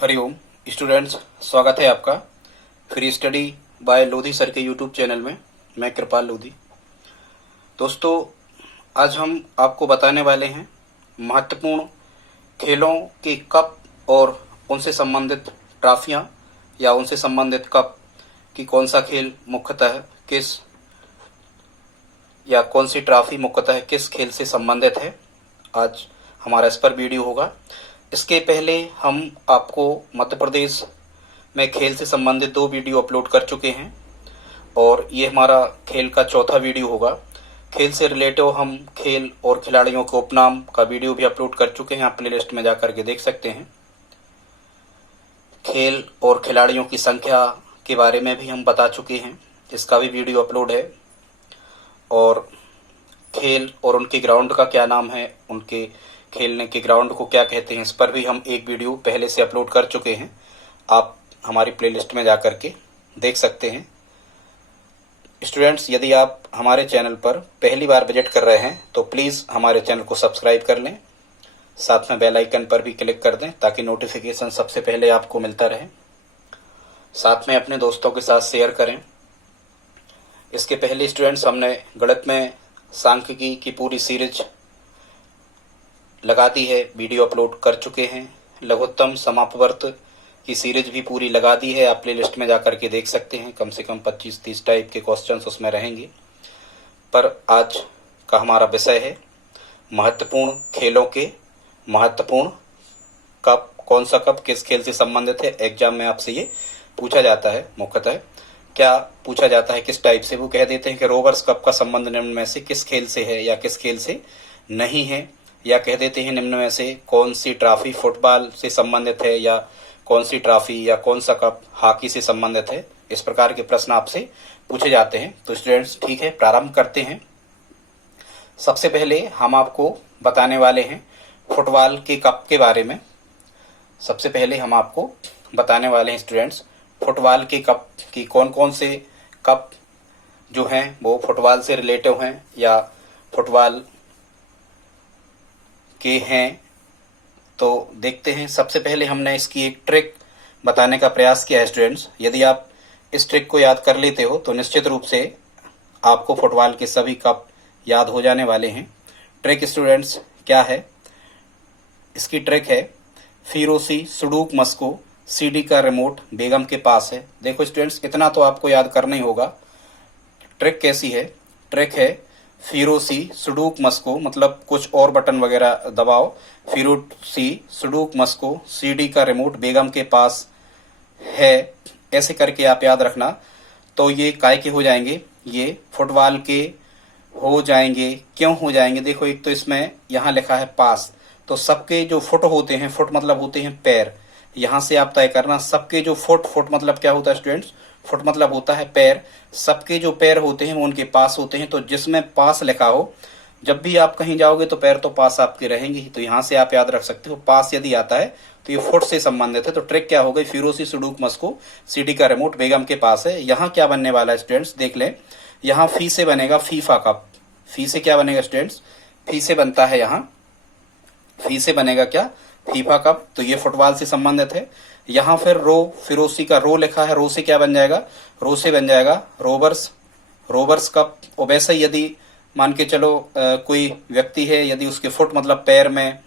Hariom students, स्वागत है आपका free study bye Lodhi sir के यूट्यूब चैनल में। मैं कृपाल लोधी। दोस्तों, आज हम आपको बताने वाले हैं महत्वपूर्ण खेलों के कप और उनसे संबंधित ट्रॉफियां या उनसे संबंधित कप कि कौन सा खेल मुख्यतः किस या कौन सी ट्रॉफी मुख्यतः किस खेल से संबंधित है। आज हमारा इस पर वीडियो होगा। इसके पहले हम आपको मध्य प्रदेश में खेल से संबंधित 2 वीडियो अपलोड कर चुके हैं और ये हमारा खेल का चौथा वीडियो होगा। खेल से रिलेटिव हम खेल और खिलाड़ियों के उपनाम का वीडियो भी अपलोड कर चुके हैं। आप प्ले लिस्ट में जाकर के देख सकते हैं। खेल और खिलाड़ियों की संख्या के बारे में भी हम बता चुके हैं, इसका भी वीडियो अपलोड है। और खेल और उनके ग्राउंड का क्या नाम है, उनके खेलने के ग्राउंड को क्या कहते हैं, इस पर भी हम एक वीडियो पहले से अपलोड कर चुके हैं। आप हमारी प्लेलिस्ट में जाकर के देख सकते हैं। स्टूडेंट्स, यदि आप हमारे चैनल पर पहली बार विजिट कर रहे हैं तो प्लीज़ हमारे चैनल को सब्सक्राइब कर लें, साथ में बेल आइकन पर भी क्लिक कर दें ताकि नोटिफिकेशन सबसे पहले आपको मिलता रहे। साथ में अपने दोस्तों के साथ शेयर करें। इसके पहले स्टूडेंट्स, हमने गणित में सांख्यिकी की पूरी सीरीज लगा दी है, वीडियो अपलोड कर चुके हैं। लघुत्तम समापवर्त की सीरीज भी पूरी लगा दी है, आप प्ले लिस्ट में जाकर के देख सकते हैं। कम से कम 25-30 टाइप के क्वेश्चंस उसमें रहेंगे। पर आज का हमारा विषय है महत्वपूर्ण खेलों के महत्वपूर्ण कप। कौन सा कप किस खेल से संबंधित है। एग्जाम में आपसे ये पूछा जाता है। मुख्यतः क्या पूछा जाता है, किस टाइप से, वो कह देते हैं कि रोवर्स कप का संबंध निम्न में से किस खेल से है या किस खेल से नहीं है, या कह देते हैं निम्न में से कौन सी ट्रॉफी फुटबॉल से संबंधित है या कौन सी ट्रॉफी या कौन सा कप हॉकी से संबंधित है। इस प्रकार के प्रश्न आपसे पूछे जाते हैं। तो स्टूडेंट्स, ठीक है, प्रारंभ करते हैं। सबसे पहले हम आपको बताने वाले हैं फुटबॉल के कप के बारे में। सबसे पहले हम आपको बताने वाले हैं स्टूडेंट्स फुटबॉल के कप की कौन कौन से कप जो हैं वो फुटबॉल से रिलेटिव हैं या फुटबॉल के हैं। तो देखते हैं। सबसे पहले हमने इसकी एक ट्रिक बताने का प्रयास किया है स्टूडेंट्स। यदि आप इस ट्रिक को याद कर लेते हो तो निश्चित रूप से आपको फुटबॉल के सभी कप याद हो जाने वाले हैं। ट्रिक स्टूडेंट्स क्या है? इसकी ट्रिक है फिरोसी सुडूक मस्को सीडी का रिमोट बेगम के पास है। देखो स्टूडेंट्स, इतना तो आपको याद करना ही होगा। ट्रिक कैसी है? ट्रिक है फिरोसी सुडूक मस्को, मतलब कुछ और बटन वगैरह दबाओ। फिरोसी सुडूक मस्को सीडी का रिमोट बेगम के पास है, ऐसे करके आप याद रखना। तो ये काय के हो जाएंगे? ये फुटबॉल के हो जाएंगे। क्यों हो जाएंगे? देखो, एक तो इसमें यहाँ लिखा है पास, तो सबके जो फुट होते हैं, फुट मतलब होते हैं पैर। यहाँ से आप तय करना सबके जो फुट मतलब क्या होता है स्टूडेंट्स? फुट मतलब होता है पैर। सबके जो पैर होते हैं वो उनके पास होते हैं। तो जिसमें पास लिखा हो, जब भी आप कहीं जाओगे तो पैर तो पास आपके रहेंगे ही। तो यहाँ से आप याद रख सकते हो, पास यदि आता है तो ये फुट से संबंधित है। तो ट्रिक क्या हो गई? फिरोसी सुडूक मस्को सीडी का रिमोट बेगम के पास है। यहाँ क्या बनने वाला है स्टूडेंट्स? देख लें। यहाँ फी से बनेगा फीफा कप। फी से क्या बनेगा स्टूडेंट्स? फी से बनता है, यहाँ फी से बनेगा क्या? FIFA cup. तो ये फुटबॉल से संबंधित है। यहाँ फिर रो, फिरोसी का रो लिखा है, रो से क्या बन जाएगा? रो से बन जाएगा रोवर्स कप। और वैसे ही यदि मान के चलो कोई व्यक्ति है, यदि उसके फुट मतलब पैर में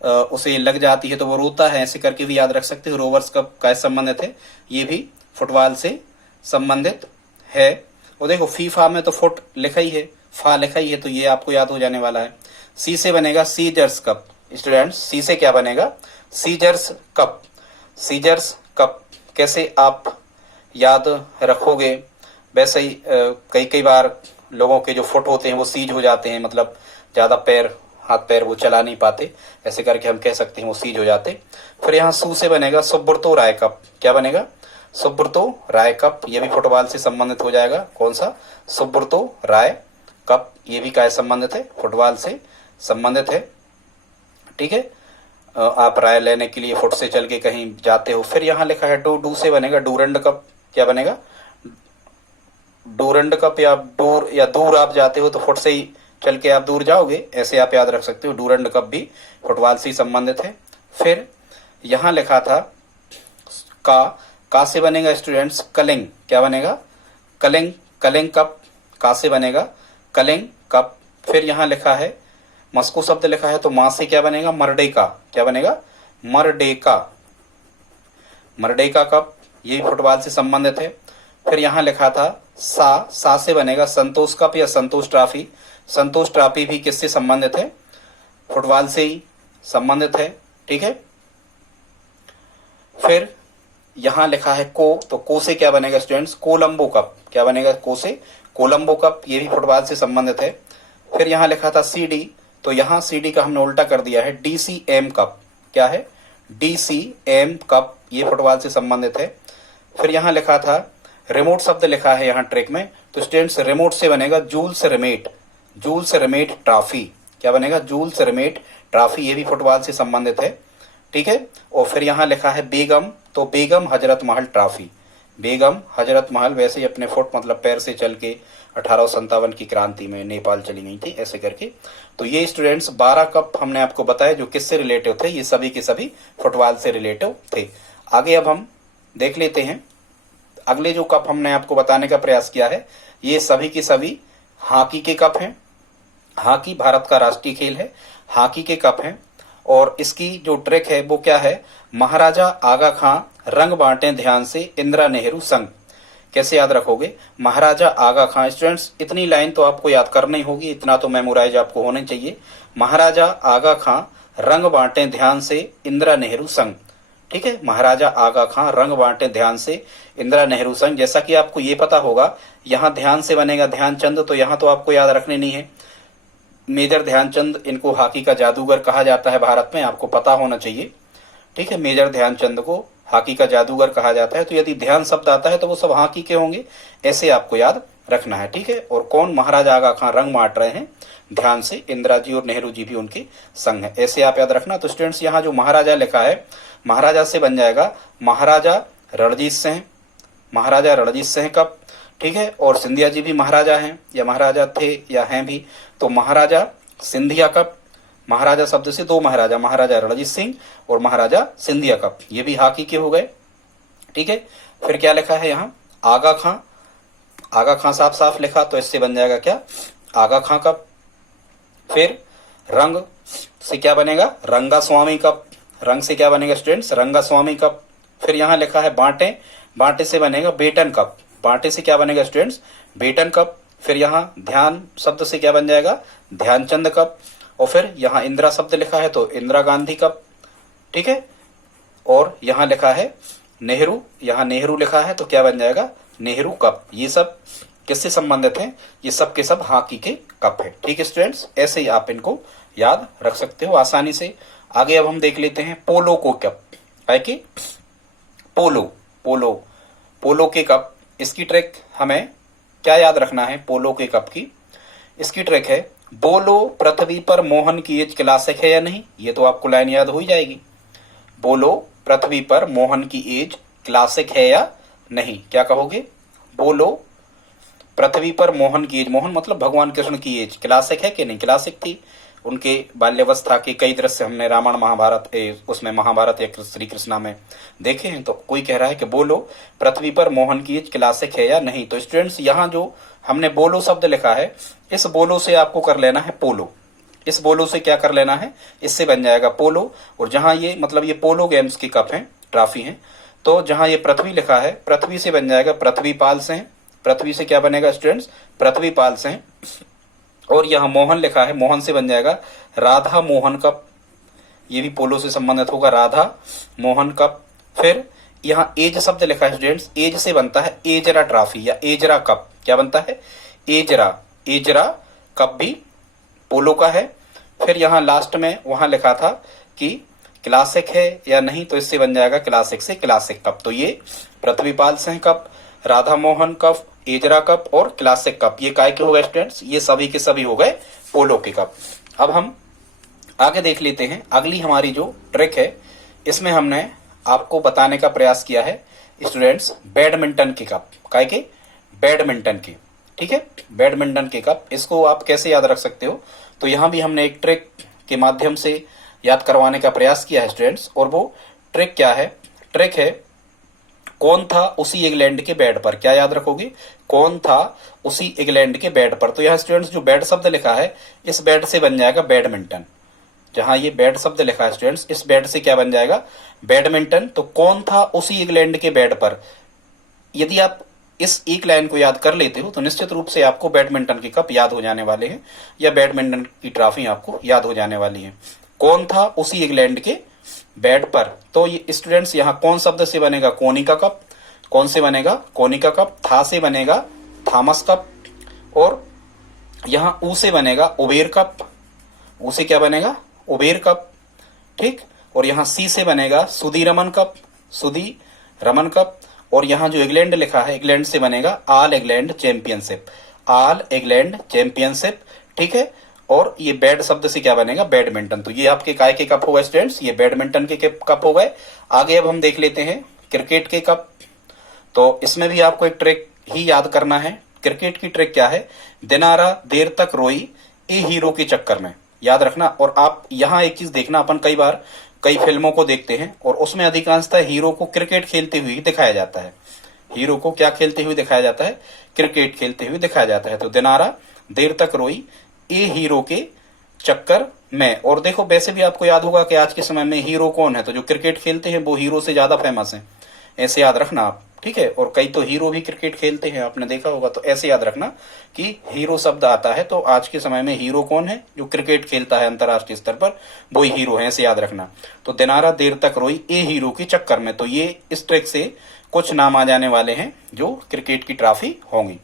उसे लग जाती है तो वो रोता है, ऐसे करके भी याद रख सकते हो। रोवर्स कप का संबंधित है, ये भी फुटबॉल से संबंधित है। और देखो, फीफा में तो फुट लिखा ही है, फा लिखा ही है, तो ये आपको याद हो जाने वाला है। सी से बनेगा सीजर्स कप। स्टूडेंट्स, सी से क्या बनेगा? Seizures cup. सीजर्स कप कैसे आप याद रखोगे? वैसे ही कई बार लोगों के जो फुट होते हैं वो सीज हो जाते हैं, मतलब ज़्यादा पैर, हाथ पैर वो चला नहीं पाते, ऐसे करके हम कह सकते हैं वो सीज हो जाते। फिर यहाँ सू से बनेगा सुब्रतो राय कप। क्या बनेगा? सुब्रतो राय कप। ये भी फुटबॉल से संबंधित हो जाएगा। कौन सा? सुब्रतो राय कप। ये भी क्या संबंधित है? फुटबॉल से संबंधित है। ठीक है, आप राय लेने के लिए फुट से चल के कहीं जाते हो। फिर यहाँ लिखा है डू से बनेगा डूरंड कप। क्या बनेगा? Durand cup. या दूर आप जाते हो तो फुट से ही चल के आप दूर जाओगे, ऐसे आप याद रख सकते हो। डूरंड कप भी फुटबॉल से संबंधित है। फिर यहाँ लिखा था का से बनेगा स्टूडेंट्स कलिंग, क्या बनेगा कलिंग, कलिंग कप, का से बनेगा कलिंग कप। फिर यहाँ लिखा है मस्को शब्द लिखा है तो माँ से क्या बनेगा मरडेका, क्या बनेगा मरडेका, मरडेका कप, ये फुटबॉल से संबंधित है। फिर यहाँ लिखा था सा से बनेगा संतोष कप या संतोष ट्रॉफी, संतोष ट्रॉफी भी किससे संबंधित है फुटबॉल से ही संबंधित है, ठीक है। फिर यहाँ लिखा है तो को से क्या बनेगा स्टूडेंट्स कोलंबो कप, क्या बनेगा को से कोलंबो कप, ये भी फुटबॉल से संबंधित है। फिर यहाँ लिखा था सीडी, तो यहाँ सीडी का हमने उल्टा कर दिया है डीसीएम कप, क्या है डीसीएम कप, ये फुटबॉल से संबंधित है। फिर यहाँ लिखा था रिमोट शब्द लिखा है यहाँ ट्रैक में, तो स्टूडेंट्स रिमोट से बनेगा Jules Rimet, Jules Rimet trophy, क्या बनेगा जूल्स रिमेट ट्रॉफी, ये भी फुटबॉल से संबंधित है, ठीक है। और फिर यहाँ लिखा है बेगम, तो बेगम हजरत महल ट्रॉफी, बेगम हजरत महल वैसे ही अपने फुट मतलब पैर से चल के 1857 की क्रांति में नेपाल चली गई थी ऐसे करके। तो ये स्टूडेंट्स 12 कप हमने आपको बताया जो किससे रिलेटिव थे, ये सभी के सभी फुटबॉल से रिलेटिव थे। आगे अब हम देख लेते हैं अगले जो कप हमने आपको बताने का प्रयास किया है, ये सभी के सभी हॉकी के कप हैं। हॉकी भारत का राष्ट्रीय खेल है, हॉकी के कप हैं। और इसकी जो ट्रिक है वो क्या है, महाराजा आगा खां रंग बांटे ध्यान से इंदिरा नेहरू संग। कैसे याद रखोगे, महाराजा आगा खां, स्टूडेंट्स इतनी लाइन तो आपको याद करनी होगी, इतना तो मेमोराइज आपको होना चाहिए। महाराजा आगा खां रंग बांटे ध्यान से इंदिरा नेहरू संग, ठीक है। महाराजा आगा खां रंग बांटे ध्यान से इंदिरा नेहरू संग। जैसा कि आपको ये पता होगा यहाँ ध्यान से बनेगा ध्यानचंद, तो यहाँ तो आपको याद रखने नहीं है, मेजर ध्यानचंद, इनको हॉकी का जादूगर कहा जाता है भारत में, आपको पता होना चाहिए, ठीक है। मेजर ध्यानचंद को हॉकी का जादूगर कहा जाता है, तो यदि ध्यान शब्द आता है तो वो सब हॉकी के होंगे, ऐसे आपको याद रखना है, ठीक है। और कौन महाराजा आगा खां रंग बांट रहे हैं ध्यान से, इंदिरा जी और नेहरू जी भी उनके संग है, ऐसे आप याद रखना। तो स्टूडेंट्स यहाँ जो महाराजा लिखा है, महाराजा से बन जाएगा महाराजा रणजीत सिंह, महाराजा रणजीत सिंह कप, ठीक है। और सिंधिया जी भी महाराजा हैं या महाराजा थे या हैं भी, तो महाराजा सिंधिया कप, महाराजा शब्द से दो महाराजा, महाराजा रणजीत सिंह और महाराजा सिंधिया कप, ये भी हॉकी के हो गए, ठीक है। फिर क्या लिखा है यहाँ आगा खां, आगा खां साफ साफ लिखा तो इससे बन जाएगा क्या आगा खां कप। फिर रंग से क्या बनेगा रंगा स्वामी कप, रंग से क्या बनेगा स्टूडेंट्स रंगा स्वामी कप। फिर यहाँ लिखा है बांटे, बांटे से बनेगा बेटन कप, बांटे से क्या बनेगा स्टूडेंट्स बेटन कप। फिर यहाँ ध्यान शब्द से क्या बन जाएगा ध्यानचंद कप। और फिर यहाँ इंदिरा शब्द लिखा है तो इंदिरा गांधी कप, ठीक है। और यहाँ लिखा है नेहरू, यहाँ नेहरू लिखा है तो क्या बन जाएगा नेहरू कप। ये सब किससे संबंधित हैं, ये सब के सब हॉकी के कप है, ठीक है स्टूडेंट्स। ऐसे ही आप इनको याद रख सकते हो आसानी से। आगे अब हम देख लेते हैं पोलो को कप, है कि पोलो, पोलो, पोलो के कप। इसकी ट्रिक हमें क्या याद रखना है पोलो के कप की, इसकी ट्रिक है बोलो पृथ्वी पर मोहन की एज क्लासिक है या नहीं, ये तो आपको लाइन याद हो ही जाएगी। बोलो पृथ्वी पर मोहन की एज क्लासिक है या नहीं, क्या कहोगे बोलो पृथ्वी पर मोहन की एज, मोहन मतलब भगवान कृष्ण की एज क्लासिक है कि नहीं, क्लासिक थी। उनके बाल्यावस्था के कई दृश्य हमने रामायण महाभारत उसमें महाभारत या श्री कृष्णा में देखे हैं। तो कोई कह रहा है कि बोलो पृथ्वी पर मोहन की एज क्लासिक है या नहीं, तो स्टूडेंट्स यहाँ जो हमने बोलो शब्द लिखा है, इस बोलो से आपको कर लेना है पोलो, इस बोलो से क्या कर लेना है, इससे बन जाएगा पोलो। और जहां ये मतलब ये पोलो गेम्स की कप हैं, ट्रॉफी हैं, तो जहां ये पृथ्वी लिखा है पृथ्वी से बन जाएगा पृथ्वीपाल सिंह, पृथ्वी से क्या बनेगा स्टूडेंट्स पृथ्वीपाल सिंह। और यहाँ मोहन लिखा है, मोहन से बन जाएगा राधा मोहन कप, ये भी पोलो से संबंधित होगा राधा मोहन कप। फिर यहाँ एज शब्द लिखा है स्टूडेंट्स, एज से बनता है एजरा ट्रॉफी या एजरा कप, क्या बनता है एजरा, एजरा कप भी पोलो का है। फिर यहाँ लास्ट में वहां लिखा था कि क्लासिक है या नहीं, तो इससे बन जाएगा क्लासिक से क्लासिक कप। तो ये Prithvipal Singh cup, Radha Mohan cup, Ezra cup और क्लासिक कप, ये काय के हो गए स्टूडेंट्स, ये सभी के सभी हो गए पोलो के कप। अब हम आगे देख लेते हैं अगली हमारी जो ट्रिक है, इसमें हमने आपको बताने का प्रयास किया है स्टूडेंट्स बैडमिंटन के कप, काय के बैडमिंटन के, ठीक है बैडमिंटन के कप। इसको आप कैसे याद रख सकते हो, तो यहाँ भी हमने एक ट्रिक के माध्यम से याद करवाने का प्रयास किया है स्टूडेंट्स। और वो ट्रिक क्या है, ट्रिक है कौन था उसी इंग्लैंड के बेड पर, क्या याद रखोगे, कौन था उसी इंग्लैंड के बेड पर। तो यहाँ स्टूडेंट्स जो बेड शब्द लिखा है इस बेड से बन जाएगा बैडमिंटन। जहां ये बेड शब्द लिखा है स्टूडेंट्स इस बेड से क्या बन जाएगा, बैडमिंटन। तो कौन था उसी इंग्लैंड के बेड पर, यदि आप इस एक लाइन को याद कर लेते हो तो निश्चित रूप से आपको बैडमिंटन के कप याद हो जाने वाले हैं या बैडमिंटन की ट्रॉफी आपको याद हो जाने वाली है। कौन था उसी इंग्लैंड के बेड पर। तो ये स्टूडेंट्स यहाँ कौन शब्द से बनेगा, कोनिका कप। कौन से बनेगा, कोनिका कप। था से बनेगा थॉमस कप, और यहाँ ऊ से बनेगा उबेर कप। ऊ से क्या बनेगा, उबेर कप, ठीक। और यहाँ सी से बनेगा सुधी रमन कप, सुधी रमन कप। और यहाँ जो इंग्लैंड लिखा है इंग्लैंड से बनेगा all England championship, all England championship, ठीक है। और ये बैड शब्द से क्या बनेगा, बैडमिंटन। तो ये आपके काय के कप हो गए स्टूडेंट्स, ये बैडमिंटन के कप हो गए। आगे अब हम देख लेते हैं क्रिकेट के कप। तो इसमें भी आपको एक ट्रिक ही याद करना है। क्रिकेट की ट्रिक क्या है, दिनारा देर तक रोई ए हीरो के चक्कर में, याद रखना। और आप यहाँ एक चीज देखना, अपन कई बार कई फिल्मों को देखते हैं और उसमें अधिकांशतः हीरो को क्रिकेट खेलते हुए दिखाया जाता है। हीरो को क्या खेलते हुए दिखाया जाता है, क्रिकेट खेलते हुए दिखाया जाता है। तो दिनारा देर तक रोई ए हीरो के चक्कर में। और देखो वैसे भी आपको याद होगा कि आज के समय में हीरो कौन है, तो जो क्रिकेट खेलते हैं वो हीरो से ज्यादा फेमस है, ऐसे याद रखना आप, ठीक है। और कई तो हीरो भी क्रिकेट खेलते हैं, आपने देखा होगा। तो ऐसे याद रखना कि हीरो शब्द आता है तो आज के समय में हीरो कौन है, जो क्रिकेट खेलता है अंतर्राष्ट्रीय स्तर पर, वही हीरो है, ऐसे याद रखना। तो दिनारा देर तक रोई ए हीरो के चक्कर में। तो ये इस ट्रिक से कुछ नाम आ जाने वाले हैं जो क्रिकेट की ट्रॉफी होंगी।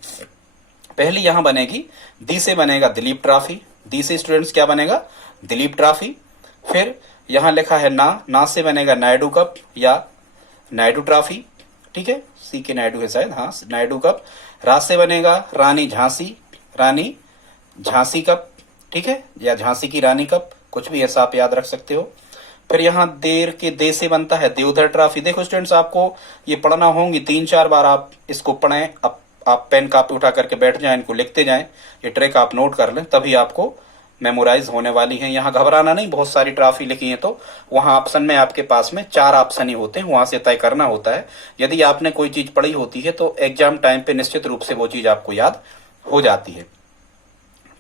पहली यहां बनेगी दी से बनेगा दिलीप ट्रॉफी। दी से स्टूडेंट्स क्या बनेगा, दिलीप ट्रॉफी। फिर यहां लिखा है ना से बनेगा नायडू कप या नायडू ट्रॉफी, ठीक है। सी के नायडू है शायद, हाँ नायडू कप। रा से बनेगा रानी झांसी, रानी झांसी कप, ठीक है, या झांसी की रानी कप, कुछ भी ऐसा आप याद रख सकते हो। फिर यहाँ देर के दे से बनता है देवधर ट्रॉफी। देखो स्टूडेंट्स आपको ये पढ़ना होंगी, 3-4 बार आप इसको पढ़ें। आप पेन कापी उठा करके बैठ जाएं, इनको लिखते जाएं, ये ट्रिक आप नोट कर लें, तभी आपको मेमोराइज होने वाली है। यहाँ घबराना नहीं, बहुत सारी ट्रॉफी लिखी है तो वहां ऑप्शन में आपके पास में 4 ऑप्शन ही होते हैं, वहां से तय करना होता है। यदि आपने कोई चीज पढ़ी होती है तो एग्जाम टाइम पे निश्चित रूप से वो चीज आपको याद हो जाती है,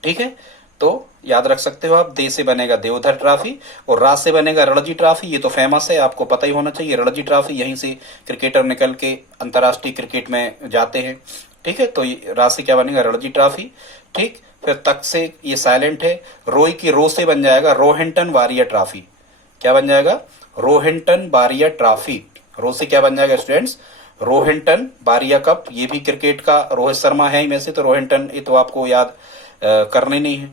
ठीक है। तो याद रख सकते हो आप, दे से बनेगा देवधर ट्रॉफी और रा से बनेगा रणजी ट्रॉफी। ये तो फेमस है, आपको पता ही होना चाहिए। रणजी ट्रॉफी यहीं से क्रिकेटर निकल के अंतर्राष्ट्रीय क्रिकेट में जाते हैं, ठीक है। तो रा से क्या बनेगा, रणजी ट्रॉफी, ठीक। फिर तक से ये साइलेंट है। रोई की रो से बन जाएगा रोहिंटन वारियर ट्रॉफी। क्या बन जाएगा, रोहिंटन बारिया ट्रॉफी। रो से क्या बन जाएगा स्टूडेंट्स, रोहिंटन बारिया कप। ये भी क्रिकेट का, रोहित शर्मा है में से, तो रोहिंटन ये तो आपको याद करने नहीं है,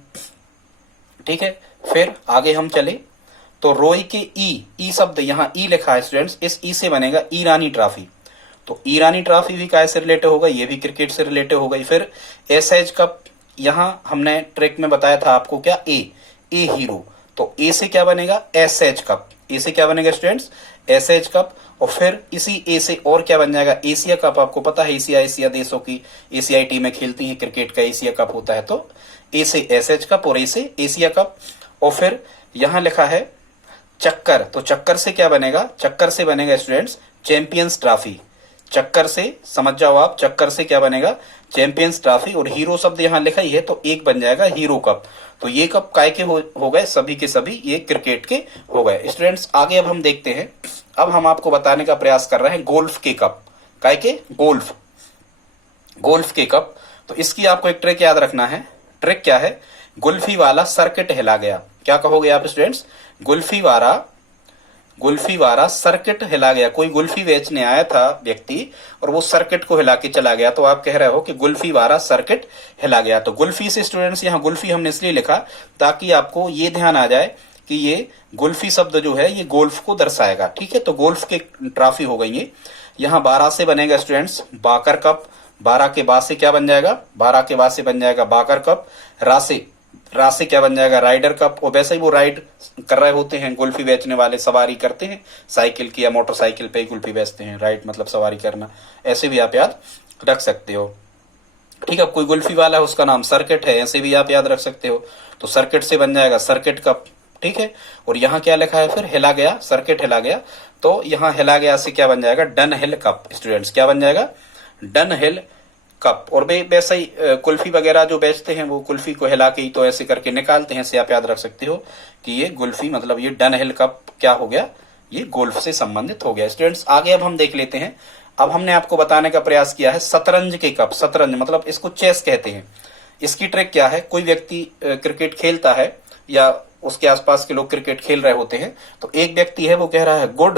ठीक है। फिर आगे हम चले तो रोई के ई शब्द, यहाँ ई लिखा है स्टूडेंट्स, इस ई से बनेगा ईरानी ट्रॉफी। तो ईरानी ट्रॉफी भी काय से रिलेटेड होगा, ये भी क्रिकेट से रिलेटेड हो गई। फिर एसएच कप, यहां हमने ट्रिक में बताया था आपको क्या, ए हीरो। तो ए से क्या बनेगा, एसएच कप। ए से क्या बनेगा स्टूडेंट्स, एसएच कप। और फिर इसी ए से और क्या बन जाएगा, एशिया कप। आपको पता है एशिया देशों की एशियाई टीमें खेलती हैं, क्रिकेट का एशिया कप होता है। तो ए से एसएच कप और ए से एशिया कप। और फिर यहां लिखा है चक्कर, तो चक्कर से क्या बनेगा, चक्कर से बनेगा स्टूडेंट्स चैंपियंस ट्रॉफी। चक्कर से समझ जाओ आप, चक्कर से क्या बनेगा, चैंपियंस ट्रॉफी। और हीरो शब्द यहाँ लिखा ही है तो एक बन जाएगा हीरो कप। तो ये कप काय के हो गए, सभी के सभी ये क्रिकेट के हो गए स्टूडेंट्स। आगे अब हम देखते हैं, अब हम आपको बताने का प्रयास कर रहे हैं गोल्फ के कप। काय के, गोल्फ के कप। तो इसकी आपको एक ट्रिक याद रखना है। ट्रिक क्या है, गुल्फी वाला सर्किट हिला गया। क्या कहोगे आप स्टूडेंट्स, गुल्फी वाला सर्किट हिला गया। कोई गुल्फी बेचने आया था व्यक्ति और वो सर्किट को हिला के चला गया, तो आप कह रहे हो कि गुल्फी वाला सर्किट हिला गया। तो गुल्फी से स्टूडेंट्स यहाँ गुल्फी हमने इसलिए लिखा ताकि आपको ये ध्यान आ जाए कि ये गुल्फी शब्द जो है ये गोल्फ को दर्शाएगा, ठीक है। तो गोल्फ के ट्रॉफी हो गई है। यहाँ 12 से बनेगा स्टूडेंट्स बाकर कप। 12 के बाद से क्या बन जाएगा, 12 के बाद से बन जाएगा बाकर कप। रा से क्या बन जाएगा, राइडर कप। और वैसे ही वो राइड कर रहे होते हैं, गुल्फी बेचने वाले सवारी करते हैं, साइकिल की या मोटरसाइकिल पे गुल्फी बेचते हैं। राइड मतलब सवारी करना, ऐसे भी आप याद रख सकते हो, ठीक है। कोई गुल्फी वाला है उसका नाम सर्किट है, ऐसे भी आप याद रख सकते हो। तो सर्किट से बन जाएगा सर्किट कप, ठीक है। और यहाँ क्या लिखा है फिर, हिला गया, सर्किट हिला गया। तो यहाँ हिला गया से क्या बन जाएगा, डन हिल कप। स्टूडेंट्स क्या बन जाएगा, डन हिल कप। और वैसे ही कुल्फी वगैरह जो बेचते हैं वो कुल्फी को हिला के ही तो ऐसे करके निकालते हैं। ऐसे आप याद रख सकते हो कि ये कुल्फी मतलब ये डन हिल कप क्या हो गया, ये गोल्फ से संबंधित हो गया। स्टूडेंट्स आगे अब हम देख लेते हैं। अब हमने आपको बताने का प्रयास किया है शतरंज के कप। शतरंज मतलब इसको चेस कहते हैं। इसकी ट्रिक क्या है, कोई व्यक्ति क्रिकेट खेलता है या उसके आसपास के लोग क्रिकेट खेल रहे होते हैं, तो एक व्यक्ति है वो कह रहा है गुड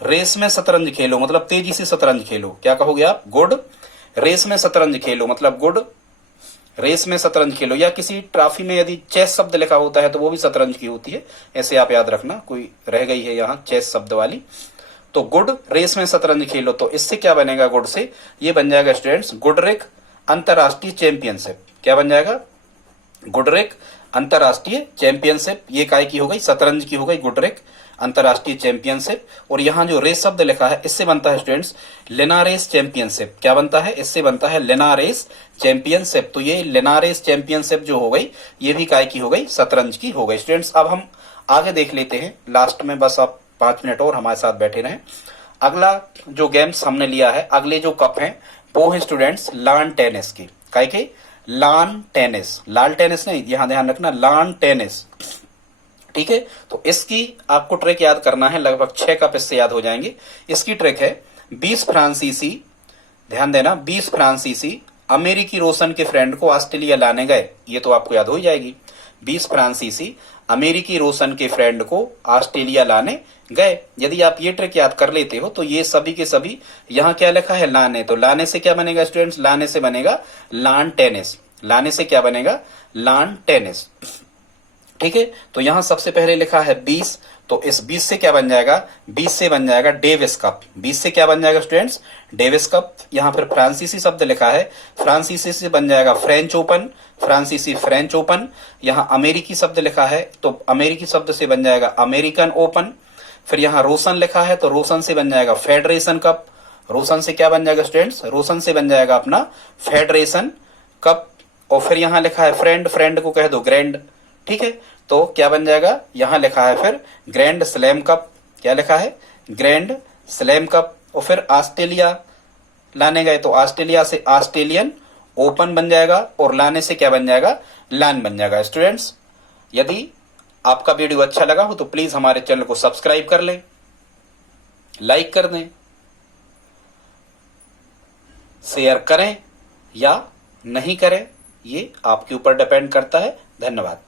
रेस में शतरंज खेलो, मतलब तेजी से शतरंज खेलो। क्या कहोगे आप, गुड रेस में शतरंज खेलो, मतलब गुड रेस में शतरंज खेलो। या किसी ट्रॉफी में यदि चेस शब्द लिखा होता है तो वो भी शतरंज की होती है। ऐसे आप याद रखना, कोई रह गई है यहाँ चेस शब्द वाली। तो गुड रेस में शतरंज खेलो, तो इससे क्या बनेगा, गुड से ये बन जाएगा स्टूडेंट्स गुडरिक अंतरराष्ट्रीय चैंपियनशिप। क्या बन जाएगा, गुडरिक अंतरराष्ट्रीय चैंपियनशिप। ये काय की हो गई, शतरंज की हो गई गुडरिक अंतरराष्ट्रीय चैंपियनशिप। और यहाँ जो रेस शब्द लिखा है इससे बनता है स्टूडेंट्स लिनारेस चैंपियनशिप। क्या बनता है, इससे बनता है लिनारेस चैंपियनशिप। तो ये लिनारेस चैंपियनशिप जो हो गई ये भी काय की हो गई, शतरंज की हो गई। स्टूडेंट्स अब हम आगे देख लेते हैं लास्ट में, बस आप 5 मिनट और हमारे साथ बैठे रहें। अगला जो गेम्स हमने लिया है, अगले जो कप हैं वो है स्टूडेंट्स लॉन टेनिस की। काय के, लॉन टेनिस, लाल टेनिस नहीं, यहां ध्यान रखना, लॉन टेनिस। ठीक है, तो इसकी आपको ट्रिक याद करना है, लगभग 6 कप इससे याद हो जाएंगे। इसकी ट्रिक है 20 फ्रांसीसी, ध्यान देना, 20 फ्रांसीसी अमेरिकी रोशन के फ्रेंड को ऑस्ट्रेलिया लाने गए। ये तो आपको याद हो जाएगी, 20 फ्रांसीसी अमेरिकी रोशन के फ्रेंड को ऑस्ट्रेलिया लाने गए। यदि आप ये ट्रिक याद कर लेते हो तो ये सभी के सभी, यहाँ क्या लिखा है, लाने, तो लाने से क्या बनेगा स्टूडेंट्स, लाने से बनेगा लॉन टेनिस। लाने से क्या बनेगा, लॉन टेनिस। ठीक है, तो यहां सबसे पहले लिखा है 20, तो इस 20 से क्या बन जाएगा, 20 से बन जाएगा डेविस कप। 20 से क्या बन जाएगा स्टूडेंट्स, डेविस कप। यहां फिर फ्रांसीसी शब्द लिखा है, फ्रांसीसी से बन जाएगा फ्रेंच ओपन, फ्रांसीसी फ्रेंच ओपन। यहां अमेरिकी शब्द लिखा है तो अमेरिकी शब्द से बन जाएगा अमेरिकन ओपन। फिर यहां रोशन लिखा है तो रोशन से बन जाएगा फेडरेशन कप। रोशन से क्या बन जाएगा स्टूडेंट्स, रोशन से बन जाएगा अपना फेडरेशन कप। और फिर यहां लिखा है फ्रेंड, फ्रेंड को कह दो ग्रैंड। ठीक है, तो क्या बन जाएगा, यहां लिखा है फिर ग्रैंड स्लैम कप। क्या लिखा है, ग्रैंड स्लैम कप। और फिर ऑस्ट्रेलिया लाने गए तो ऑस्ट्रेलिया से ऑस्ट्रेलियन ओपन बन जाएगा, और लाने से क्या बन जाएगा, लॉन बन जाएगा। स्टूडेंट्स यदि आपका वीडियो अच्छा लगा हो तो प्लीज हमारे चैनल को सब्सक्राइब कर लें, लाइक कर दें, शेयर करें या नहीं करें, ये आपके ऊपर डिपेंड करता है। धन्यवाद।